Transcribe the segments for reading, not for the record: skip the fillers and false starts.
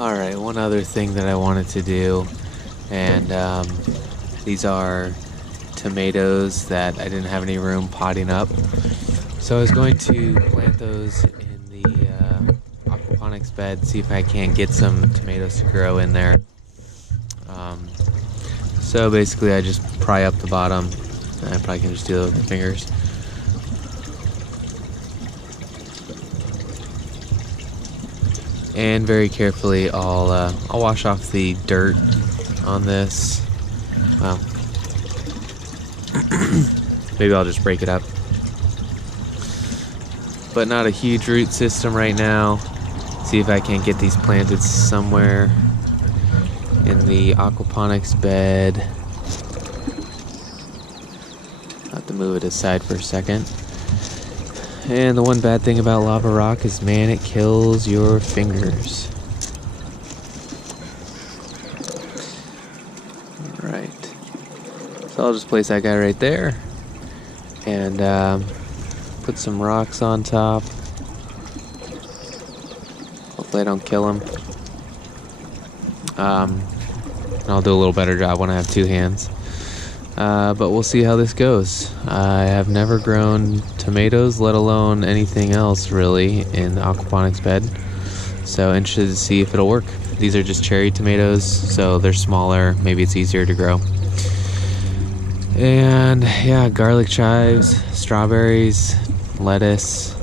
Alright, one other thing that I wanted to do, and these are tomatoes that I didn't have any room potting up. So I was going to plant those in the aquaponics bed, see if I can't get some tomatoes to grow in there. So basically I just pry up the bottom, and I probably can just do it with the fingers. And very carefully I'll wash off the dirt on this. Well, maybe I'll just break it up. But not a huge root system right now. See if I can get these planted somewhere in the aquaponics bed. I'll have to move it aside for a second. And the one bad thing about lava rock is, man, it kills your fingers. Alright. So I'll just place that guy right there. And put some rocks on top. Hopefully I don't kill him. And I'll do a little better job when I have two hands. But we'll see how this goes. I have never grown tomatoes, let alone anything else really, in the aquaponics bed. So interested to see if it'll work. These are just cherry tomatoes, so they're smaller. Maybe it's easier to grow. And yeah, garlic chives, strawberries, lettuce,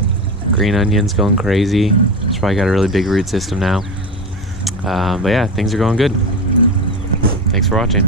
green onions going crazy. It's probably got a really big root system now. But yeah, things are going good. Thanks for watching.